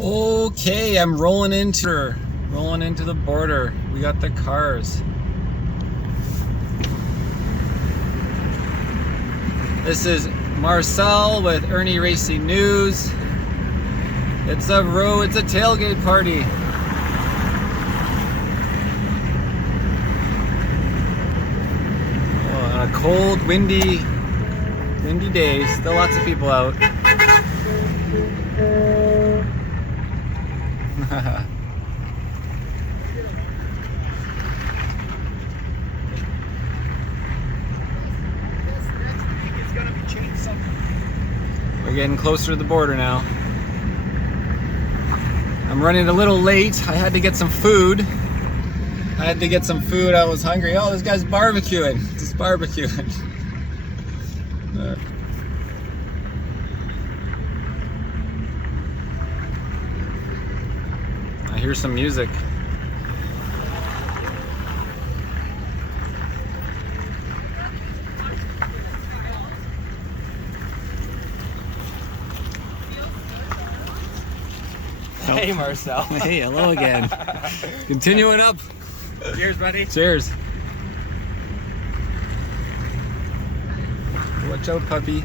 Okay, I'm rolling into the border. We got the cars. This is Marcel with Irnieracing News. It's a tailgate party. Oh, on a cold, windy day. Still lots of people out. We're getting closer to the border now. I'm running a little late. I had to get some food. I was hungry. Oh, this guy's barbecuing. Just barbecuing. I hear some music. Hey Marcel. Hey, hello again. Continuing up. Cheers, buddy. Cheers. Watch out, puppy.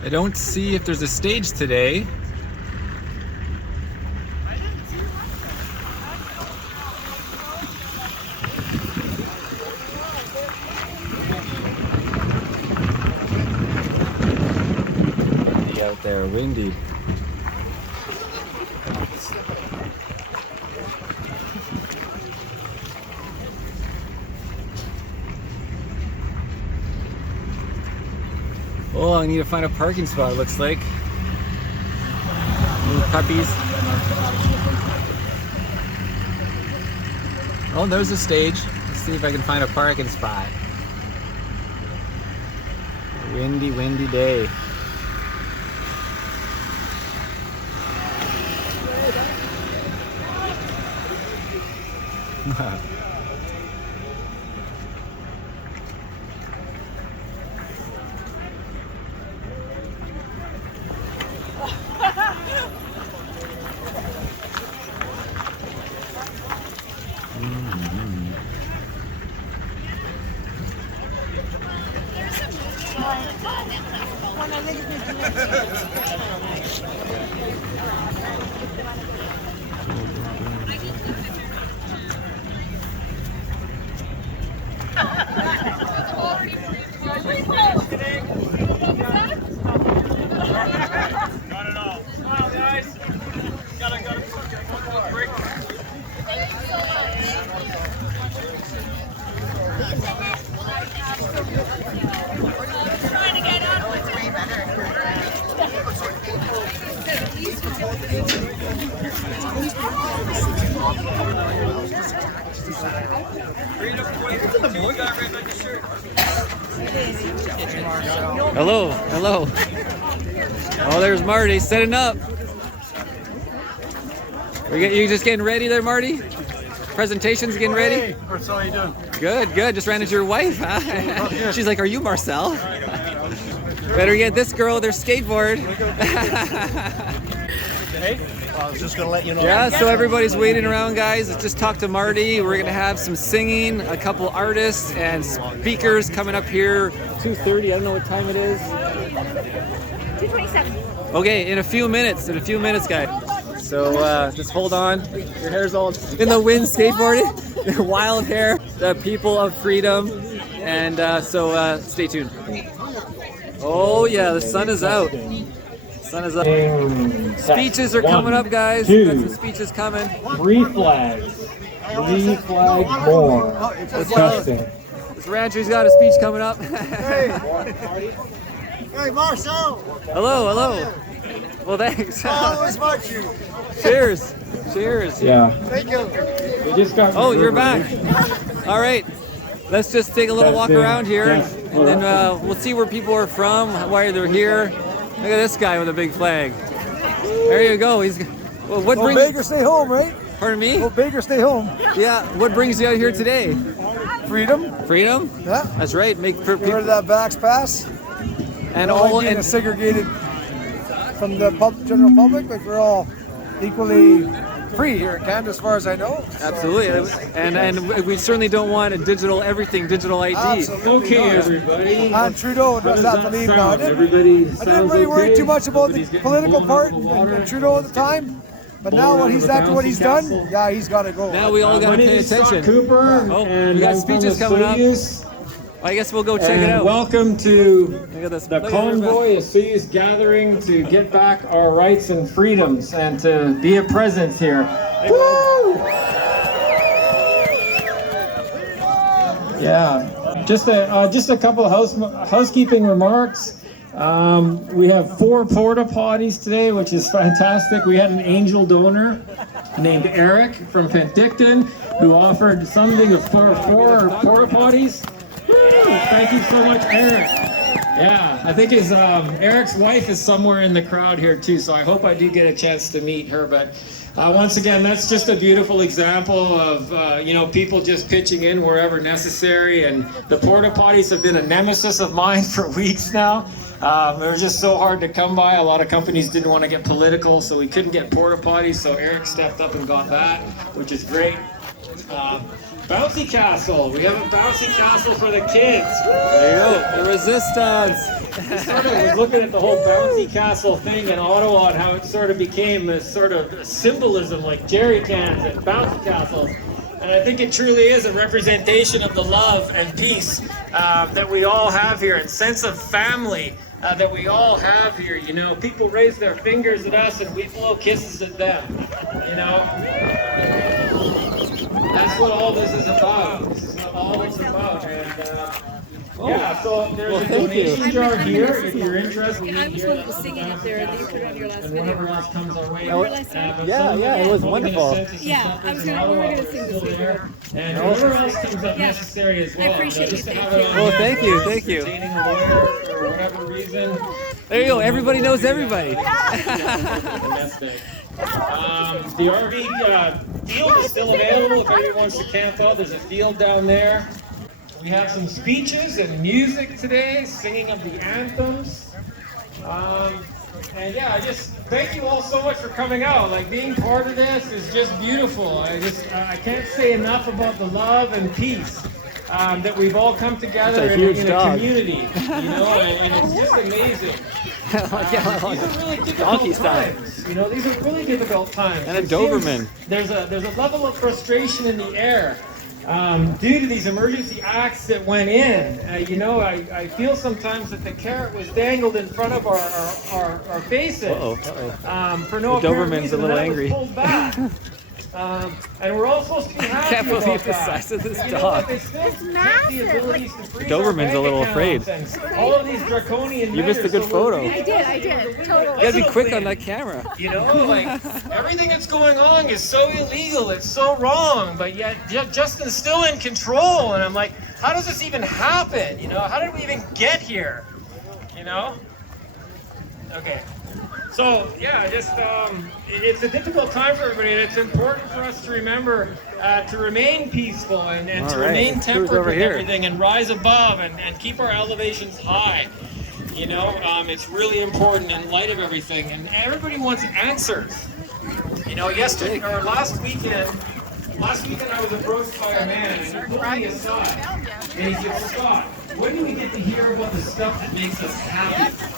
I don't see if there's a stage today. Windy out there, windy. Oh, I need to find a parking spot, looks like. Little puppies. Oh, there's a stage. Let's see if I can find a parking spot. Windy, windy day. Hello, hello. Oh, there's Marty setting up. You just getting ready there, Marty? Presentation's getting ready? Hey, Marcel, how you doing? Good, good. Just ran into your wife, huh? She's like, are you Marcel? Better get this girl with her skateboard. Hey, I was just going to let you know. Yeah, so everybody's waiting around, guys. Let's just talk to Marty. We're going to have some singing, a couple artists and speakers coming up here. 2:30, I don't know what time it is. 2:27. Okay, in a few minutes, guys. So just hold on. Your hair's all in the wind, skateboarding. Wild hair, the people of freedom. And so stay tuned. Oh yeah, the sun is out. Sun is up. Speeches are coming up, guys. Got some speeches coming. 3 flags. 3 flags more. Testing. This rancher's got a speech coming up. Hey, Marcel. Hello, hello. Well, thanks. Always watch you. Cheers. Cheers. Yeah. Thank you. We just got. Oh, you're back. All right. Let's just take a little walk around here, and then we'll see where people are from, why they're here. Look at this guy with a big flag. There you go. He's. Well, what Go brings? big or stay home, right? Pardon me? Go big or stay home. Yeah. What brings you out here today? Freedom. Freedom. Yeah. That's right. Make Get rid of that backs pass. and All all being and segregated from the general public. Like we're all equally free here in Canada, as far as I know. absolutely. And we certainly don't want a digital digital ID. Absolutely. Okay, not. everybody. And Trudeau does have to leave now. I didn't Everybody really worry too much about the Everybody's getting political blown part out of the water. and Trudeau at the time. But now Blown what out he's of a after what bouncy he's castle. done, yeah, he's got to go. Now we all got My to name pay is Scott attention. Cooper, Oh, and we got I'm from speeches coming up. Osoyoos. I guess we'll go check And it out. welcome to Look at this. the Look at Convoy Osoyoos gathering to get back our rights and freedoms and to be a presence here. Woo! Yeah, just a couple of housekeeping remarks. We have 4 porta potties today, which is fantastic. We had an angel donor named Eric from Penticton who offered something of 4 porta potties. Woo! Thank you so much, Eric. Yeah, I think Eric's wife is somewhere in the crowd here too, so I hope I do get a chance to meet her. But once again, that's just a beautiful example of people just pitching in wherever necessary. And the porta potties have been a nemesis of mine for weeks now. They were just so hard to come by. A lot of companies didn't want to get political, so we couldn't get porta potties. So Eric stepped up and got that, which is great. Bouncy castle. We have a bouncy castle for the kids. There you go. The resistance. I was looking at the whole bouncy castle thing in Ottawa and how it sort of became this sort of symbolism like jerry cans and bouncy castles. And I think it truly is a representation of the love and peace that we all have here, and sense of family that we all have here. You know, people raise their fingers at us and we blow kisses at them. You know, that's what all this is about. This is what all it's about. And yeah, so there's a donation jar here if you're interested. I was one who was singing up there that you put on your last And video. whatever else comes our way. Yeah, it was wonderful. Yeah, we were gonna sing this video. And whatever else comes up necessary as well. I appreciate Just you, to thank have it you. on Well, here thank you, for thank you. retaining a lawyer for whatever reason. There you go. Everybody knows everybody. Fantastic. The RV field is still available if anyone wants to camp out. There's a field down there. We have some speeches and music today, singing of the anthems. And yeah, I just thank you all so much for coming out. Like, being part of this is just beautiful. I can't say enough about the love and peace that we've all come together That's a in huge a dog. community, you know, and it's just amazing. These are really difficult donkey style. times. You know, these are really difficult times. And a It seems Doberman. There's a level of frustration in the air due to these emergency acts that went in. I feel sometimes that the carrot was dangled in front of our faces. For no The apparent Doberman's reason, a little and that was angry. pulled back. And we're all supposed to be happy Can't about believe the that. size of this You know dog. what? They still take the abilities to freeze our Doberman's a bank little accounts afraid. and all of these draconian You missed a measures, good so photo. we're really I did, totally. You gotta be quick on that camera. You know, like, everything that's going on is so illegal, it's so wrong, but yet Justin's still in control, and I'm like, how does this even happen? You know, how did we even get here? You know? Okay. So, yeah, just, it's a difficult time for everybody, and it's important for us to remember to remain peaceful and to All right, remain let's cruise tempered over with here. everything and rise above and keep our elevations high. You know, it's really important in light of everything, and everybody wants answers. You know, last weekend I was approached by a man, and he pulled me aside, and he said, "Scott, when do we get to hear about the stuff that makes us happy?"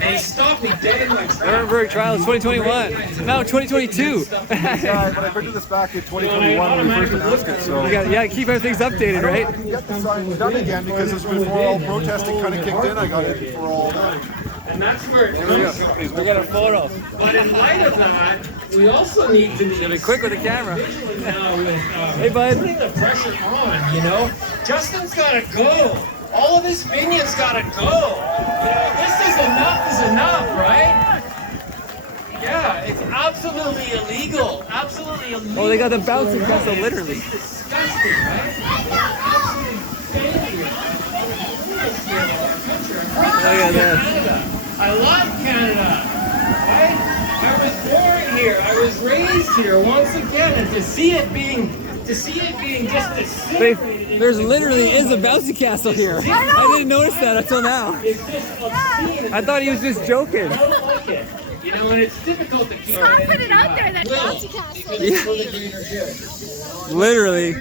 And he stopped me dead in my tracks. Nuremberg Trials 2021. Now 2022. But I printed this back in 2021 when we first announced it, so. You gotta keep everything's updated, right? I didn't get the sign done again because it was before all protesting kind of kicked in. I got it before all that. And that's where it comes from. We got a photo. But in light of that, we also need to Gotta be quick with the camera. vigilant now with Hey, bud. putting the pressure on, you know? Justin's gotta go. All of this minion's gotta go. You know, this is enough, right? Yeah, it's absolutely illegal. Absolutely illegal. Oh, they got the bouncing castle, literally. It's disgusting, right? Absolute failure. Look at this. Canada. I love Canada. Right? race here once again, and to see it being just disintegrated. There's literally is a bouncy castle here. I didn't notice that until now. It's just obscene. I thought he was just joking. I don't like it. You know, and it's difficult to keep I'll put it out there, that bouncy castle. Literally.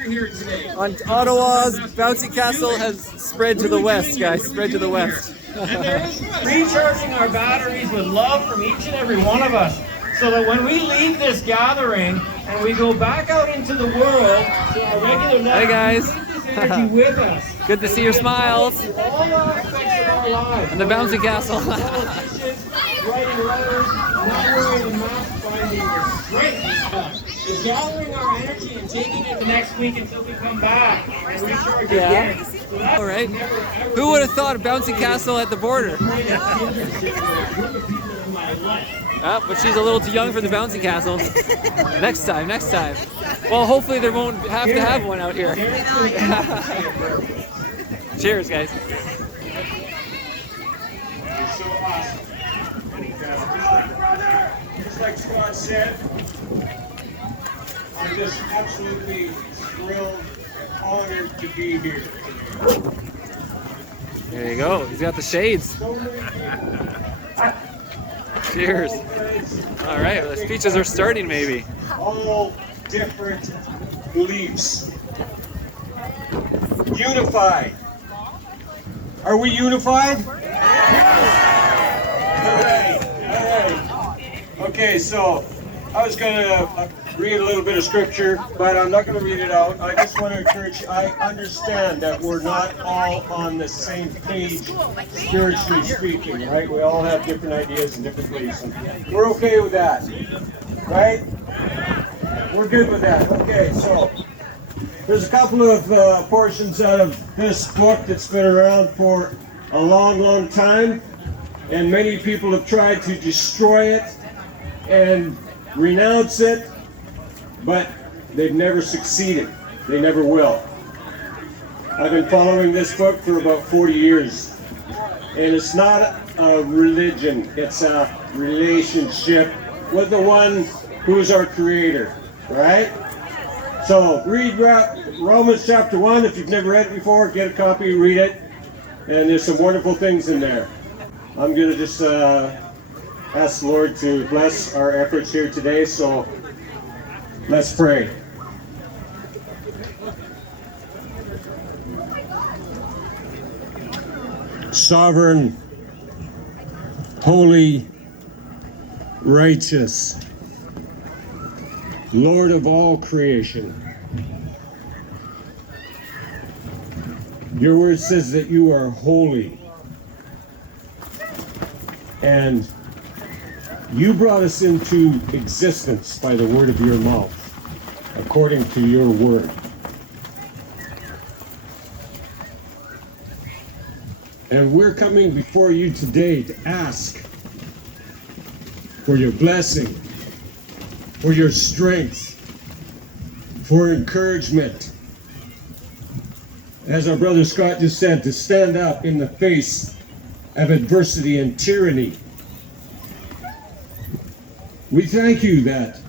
On Ottawa's bouncy castle has spread to the west, guys. Spread to the west. Recharging our batteries with love from each and every one of us, so that when we leave this gathering and we go back out into the world to our regular life, Hi guys. we take this energy with us. Good to see your smiles. All aspects of our lives. And the bouncy castle. Politicians, writing letters, not wearing a mask, finding strength. It's gathering our energy and taking it the next week until we come back and recharge again. So that's All right. never, ever Who would have thought a bouncy castle at the border? in my life. But she's a little too young for the bouncy castle. Next time, next time. Well, hopefully they won't have to have one out here. Cheers, guys. So awesome. Just like Scott said, I'm just absolutely thrilled and honored to be here. There you go. He's got the shades. Cheers. All right, well, the speeches are starting maybe. All different beliefs. Unified. Are we unified? All right. Okay, so I was going to read a little bit of scripture, but I'm not going to read it out. I just want to encourage you. I understand that we're not all on the same page, spiritually speaking, right? We all have different ideas and different beliefs. And we're okay with that, right? We're good with that. Okay, so there's a couple of portions out of this book that's been around for a long, long time, and many people have tried to destroy it and renounce it, but they've never succeeded. They never will. I've been following this book for about 40 years, and it's not a religion, it's a relationship with the one who is our creator, right? So read Romans chapter 1. If you've never read it before, get a copy, read it, and there's some wonderful things in there. I'm going to just ask the Lord to bless our efforts here today, so let's pray. Sovereign, holy, righteous, Lord of all creation. Your word says that you are holy, and you brought us into existence by the word of your mouth, according to your word. And we're coming before you today to ask for your blessing, for your strength, for encouragement. As our brother Scott just said, to stand up in the face of adversity and tyranny. We thank you that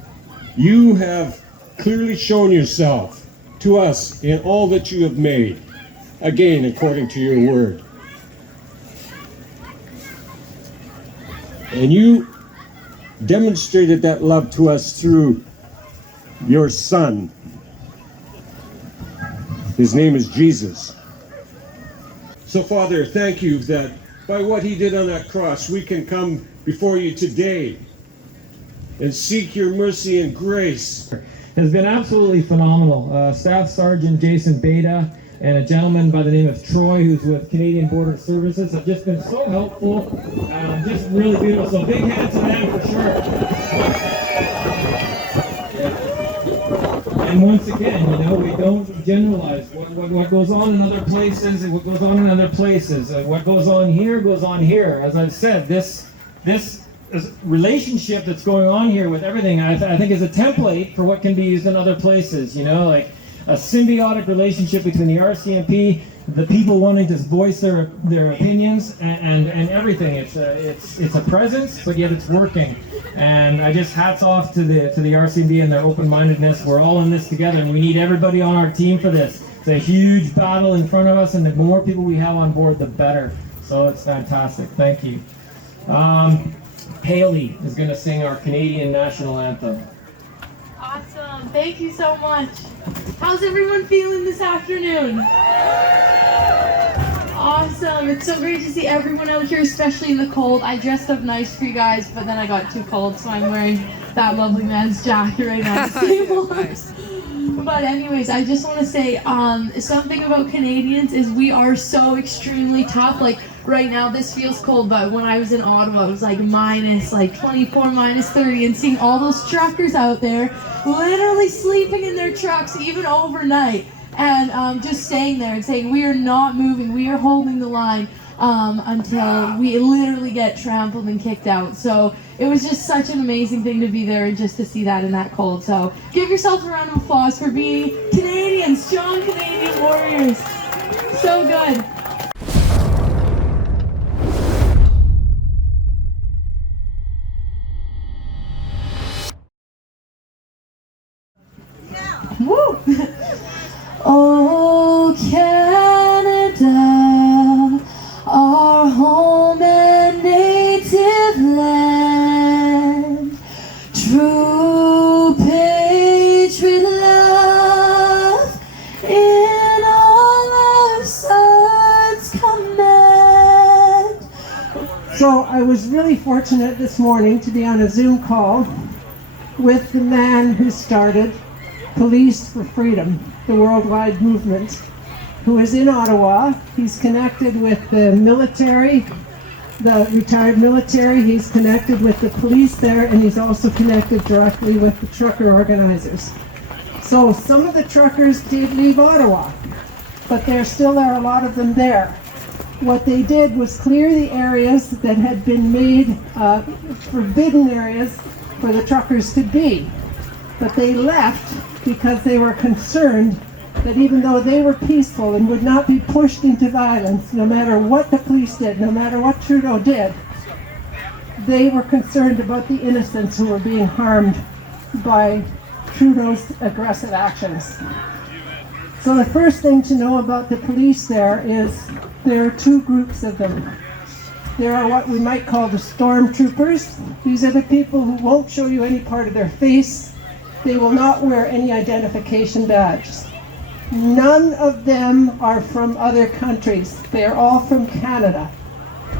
you have clearly shown yourself to us in all that you have made, again, according to your word. And you demonstrated that love to us through your Son. His name is Jesus. So, Father, thank you that by what he did on that cross, we can come before you today and seek your mercy and grace. Has been absolutely phenomenal. Staff Sergeant Jason Beta and a gentleman by the name of Troy, who's with Canadian Border Services, have just been so helpful. Just really beautiful. So big hands to them for sure. And once again, you know, we don't generalize. What goes on in other places, what goes on in other places. What goes on here. As I've said, this relationship that's going on here with everything, I think is a template for what can be used in other places, you know, like a symbiotic relationship between the RCMP, the people wanting to voice their opinions, and everything. It's a presence, but yet it's working. And I just hats off to the RCB and their open-mindedness. We're all in this together, and we need everybody on our team for this. It's a huge battle in front of us, and the more people we have on board, the better. So it's fantastic. Thank you. Haley is going to sing our Canadian national anthem. Awesome. Thank you so much. How's everyone feeling this afternoon? Awesome. It's so great to see everyone out here, especially in the cold. I dressed up nice for you guys, but then I got too cold, so I'm wearing that lovely man's jacket right now. Nice. But anyways, I just want to say something about Canadians is we are so extremely tough. Like right now this feels cold, but when I was in Ottawa it was like minus 24, minus 30, and seeing all those truckers out there literally sleeping in their trucks even overnight, and just staying there and saying we are not moving, we are holding the line until we literally get trampled and kicked out. So it was just such an amazing thing to be there and just to see that in that cold. So give yourself a round of applause for being Canadians, strong Canadian warriors. So good. Woo! Oh, Canada, our home and native land, true patriot love in all our sons command. So I was really fortunate this morning to be on a Zoom call with the man who started Police for Freedom, the worldwide movement, who is in Ottawa. He's connected with the military, the retired military. He's connected with the police there, and he's also connected directly with the trucker organizers. So some of the truckers did leave Ottawa, but there still are a lot of them there. What they did was clear the areas that had been made forbidden areas for the truckers to be. But they left because they were concerned that even though they were peaceful and would not be pushed into violence, no matter what the police did, no matter what Trudeau did, they were concerned about the innocents who were being harmed by Trudeau's aggressive actions. So the first thing to know about the police there is there are two groups of them. There are what we might call the stormtroopers. These are the people who won't show you any part of their face. They will not wear any identification badges. None of them are from other countries. They are all from Canada.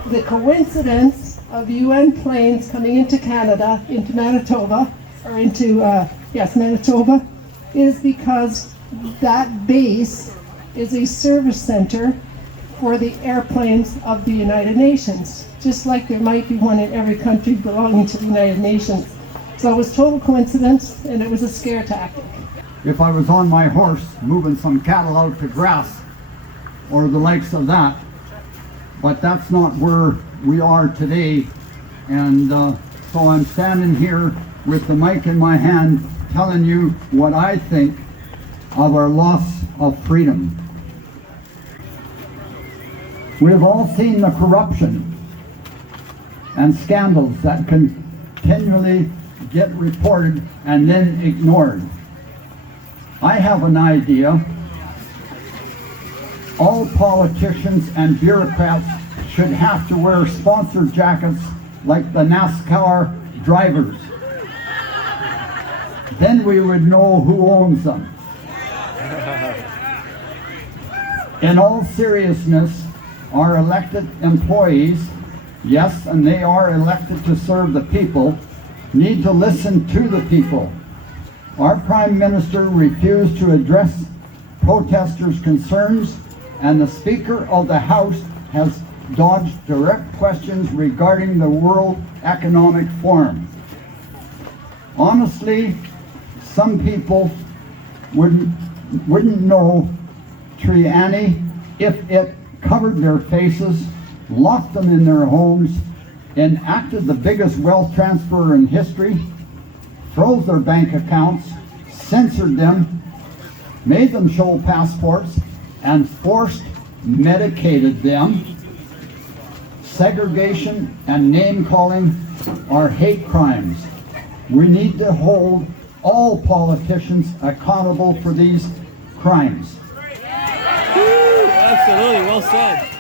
The coincidence of UN planes coming into Canada, into Manitoba, or into, Manitoba, is because that base is a service center for the airplanes of the United Nations, just like there might be one in every country belonging to the United Nations. So it was total coincidence, and it was a scare tactic. If I was on my horse moving some cattle out to grass or the likes of that, but that's not where we are today. And so I'm standing here with the mic in my hand telling you what I think of our loss of freedom. We've all seen the corruption and scandals that continually get reported and then ignored. I have an idea. All politicians and bureaucrats should have to wear sponsor jackets like the NASCAR drivers. Then we would know who owns them. In all seriousness, our elected employees, yes, and they are elected to serve the people, need to listen to the people. Our Prime Minister refused to address protesters' concerns, and the Speaker of the House has dodged direct questions regarding the World Economic Forum. Honestly, some people wouldn't know Triani if it covered their faces, locked them in their homes, enacted the biggest wealth transfer in history, froze their bank accounts, censored them, made them show passports, and forced medicated them. Segregation and name-calling are hate crimes. We need to hold all politicians accountable for these crimes. Absolutely, well said.